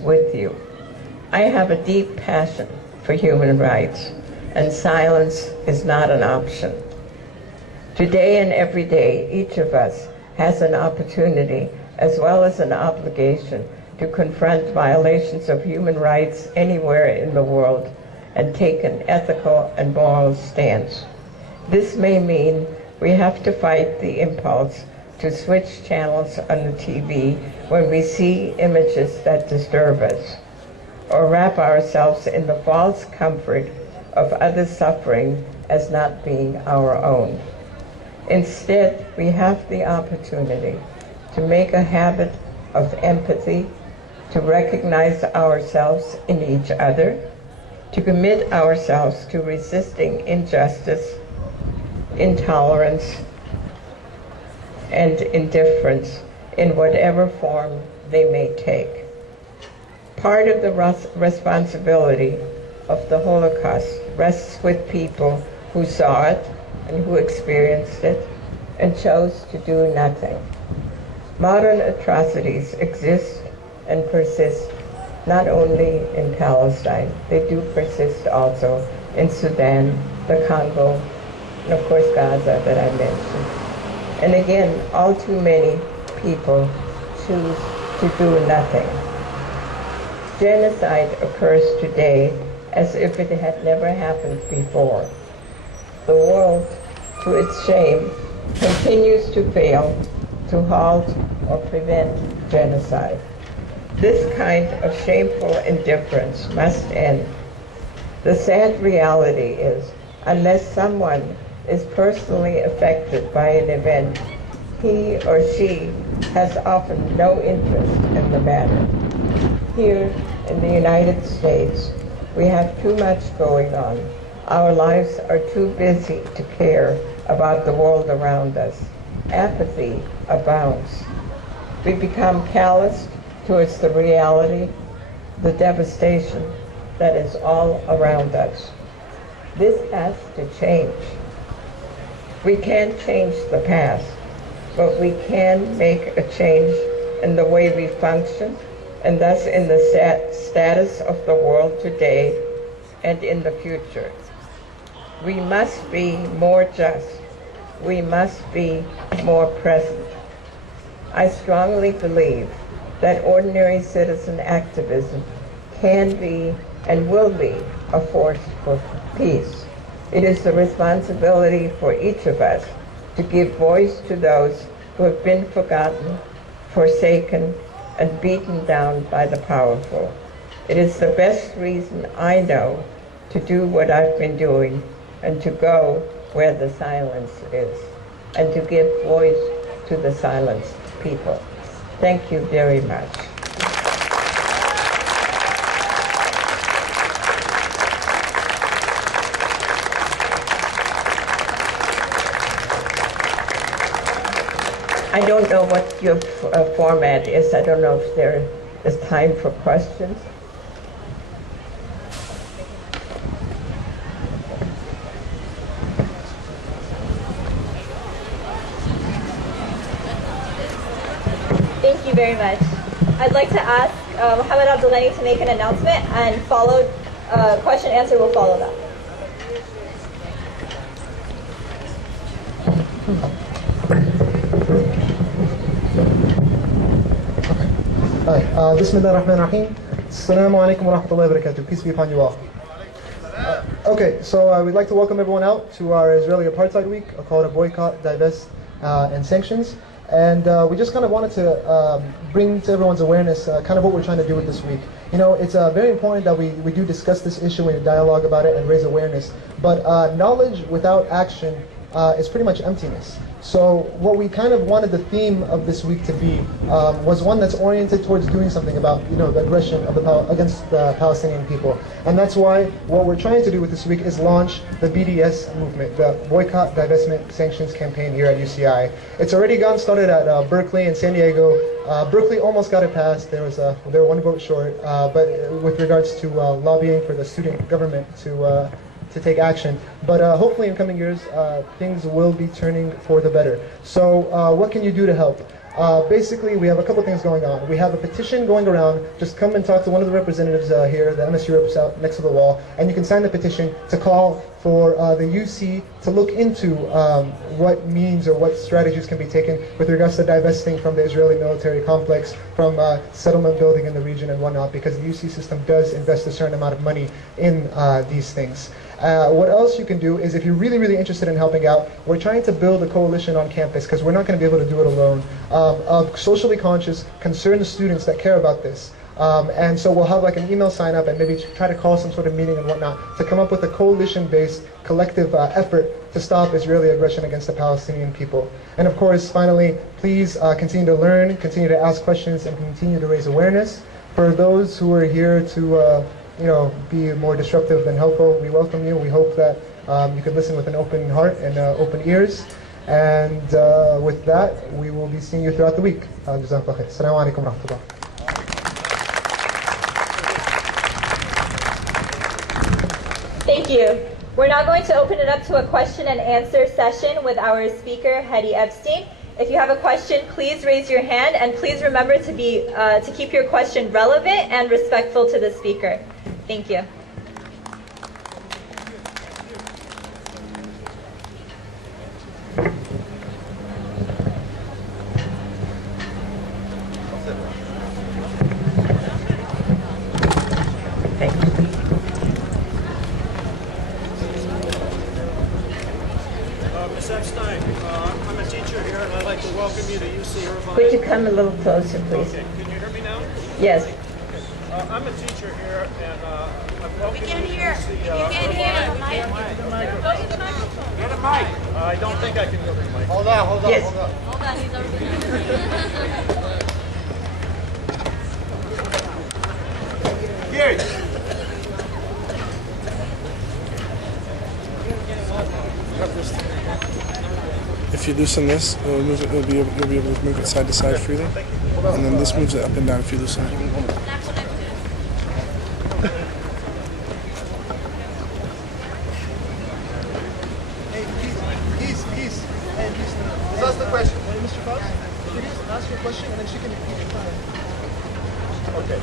with you. I have a deep passion for human rights, and silence is not an option. Today and every day, each of us has an opportunity as well as an obligation to confront violations of human rights anywhere in the world and take an ethical and moral stance. This may mean we have to fight the impulse to switch channels on the TV when we see images that disturb us, or wrap ourselves in the false comfort of others' suffering as not being our own. Instead, we have the opportunity to make a habit of empathy, to recognize ourselves in each other, to commit ourselves to resisting injustice, intolerance, and indifference in whatever form they may take. Part of the responsibility of the Holocaust rests with people who saw it and who experienced it and chose to do nothing. Modern atrocities exist and persist not only in Palestine, they do persist also in Sudan, the Congo, and of course Gaza that I mentioned. And again, all too many people choose to do nothing. Genocide occurs today as if it had never happened before. The world, to its shame, continues to fail to halt or prevent genocide. This kind of shameful indifference must end. The sad reality is, unless someone is personally affected by an event, he or she has often no interest in the matter. Here in the United States, we have too much going on. Our lives are too busy to care about the world around us. Apathy abounds. We become calloused towards the reality, the devastation that is all around us. This has to change. We can't change the past, but we can make a change in the way we function, and thus in the status of the world today and in the future. We must be more just. We must be more present. I strongly believe that ordinary citizen activism can be and will be a force for peace. It is the responsibility for each of us to give voice to those who have been forgotten, forsaken, and beaten down by the powerful. It is the best reason I know to do what I've been doing and to go where the silence is, and to give voice to the silenced people. Thank you very much. I don't know what your format is. I don't know if there is time for questions. Thank you very much. I'd like to ask Mohammed Abdullani to make an announcement, and followed question and answer will follow that. Hi, Bismillah ar-Rahman ar-Rahim. Assalamu alaikum wa rahmatullahi wa barakatuh. Peace be upon you all. Okay, so we'd like to welcome everyone out to our Israeli Apartheid Week, called a Boycott, Divest, and Sanctions. And we just kind of wanted to bring to everyone's awareness kind of what we're trying to do with this week. You know, it's very important that we do discuss this issue and dialogue about it and raise awareness. But knowledge without action is pretty much emptiness. So what we kind of wanted the theme of this week to be was one that's oriented towards doing something about, you know, the aggression of against the Palestinian people. And that's why what we're trying to do with this week is launch the BDS movement, the Boycott, Divestment, Sanctions campaign here at UCI. It's already gotten started at Berkeley and San Diego. Berkeley almost got it passed. They were one vote short. But with regards to lobbying for the student government to take action. But hopefully in coming years, things will be turning for the better. So what can you do to help? Basically, we have a couple things going on. We have a petition going around. Just come and talk to one of the representatives here, the MSU reps out next to the wall, and you can sign the petition to call for the UC to look into what means or what strategies can be taken with regards to divesting from the Israeli military complex, from settlement building in the region and whatnot, because the UC system does invest a certain amount of money in these things. What else you can do is, if you're really, really interested in helping out, we're trying to build a coalition on campus, because we're not going to be able to do it alone, of socially conscious, concerned students that care about this. And so we'll have like an email sign up and maybe try to call some sort of meeting and whatnot to come up with a coalition-based collective effort to stop Israeli aggression against the Palestinian people. And of course, finally, please continue to learn, continue to ask questions, and continue to raise awareness. For those who are here to be more disruptive than helpful, we welcome you. We hope that you could listen with an open heart and open ears. And with that, we will be seeing you throughout the week. Jazakallah khair. Assalamu alaikum wa rahmatullah. Thank you. We're now going to open it up to a question and answer session with our speaker, Hedy Epstein. If you have a question, please raise your hand, and please remember to keep your question relevant and respectful to the speaker. Thank you. Ms. Epstein, I'm a teacher here, and I'd like to welcome you to UC Irvine. Could you come a little closer, please? Okay, can you hear me now? Yes. I'm a teacher here, and I'm welcoming you to UC You can't hear. Get a mic. I don't think I can go to the mic. Hold on. Yes. Hold on, he's over here. Here. If you loosen this, you'll be able to move it side to side freely. And then this moves it up and down if you loosen it. Hey, peace. Hey, peace. Let's ask the question. Mr. Fox, could you ask your question and then she can repeat it? Okay.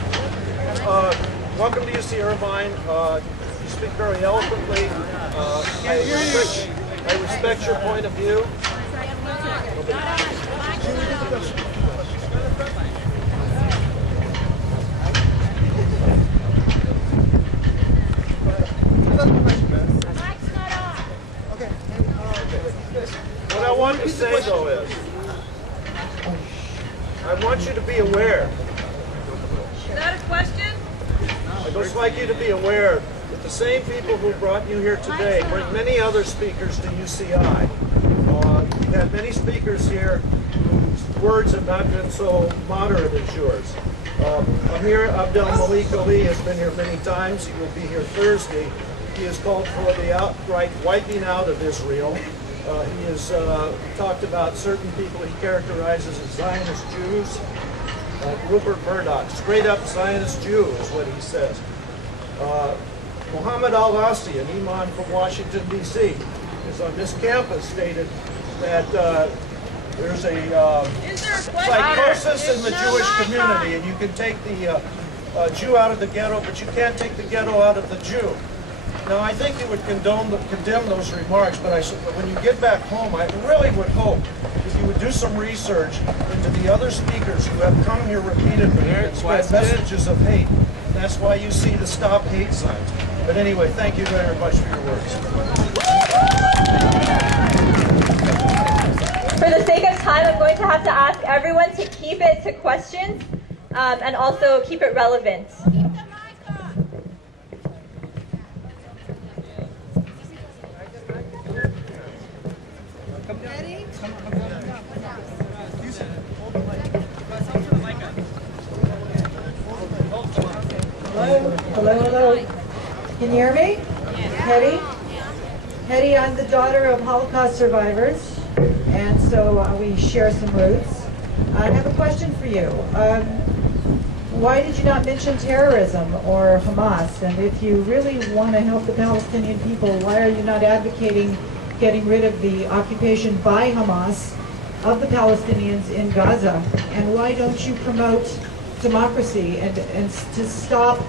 Welcome to UC Irvine. You speak very eloquently. I respect your point of view. What I want to say, though, is I want you to be aware. Is that a question? I'd just like you to be aware that the same people who brought you here today bring many other speakers to UCI. We've had many speakers here whose words have not been so moderate as yours. Amir Abdel Malik Ali has been here many times. He will be here Thursday. He has called for the outright wiping out of Israel. He has talked about certain people he characterizes as Zionist Jews. Rupert Murdoch, straight up Zionist Jew is what he says. Muhammad al-Asi, an imam from Washington, D.C., is on this campus stated that there's a psychosis in the Jewish community, and you can take the Jew out of the ghetto, but you can't take the ghetto out of the Jew. Now, I think you would condemn those remarks, but when you get back home, I really would hope if you would do some research into the other speakers who have come here repeatedly and spread messages of hate. That's why you see the Stop Hate signs. But anyway, thank you very much for your words. For the sake of time, I'm going to have to ask everyone to keep it to questions and also keep it relevant. Hello. Can you hear me? Hedy? Hedy, I'm the daughter of Holocaust survivors, and so we share some roots. I have a question for you. Why did you not mention terrorism or Hamas? And if you really want to help the Palestinian people, why are you not advocating getting rid of the occupation by Hamas of the Palestinians in Gaza? And why don't you promote democracy and to stop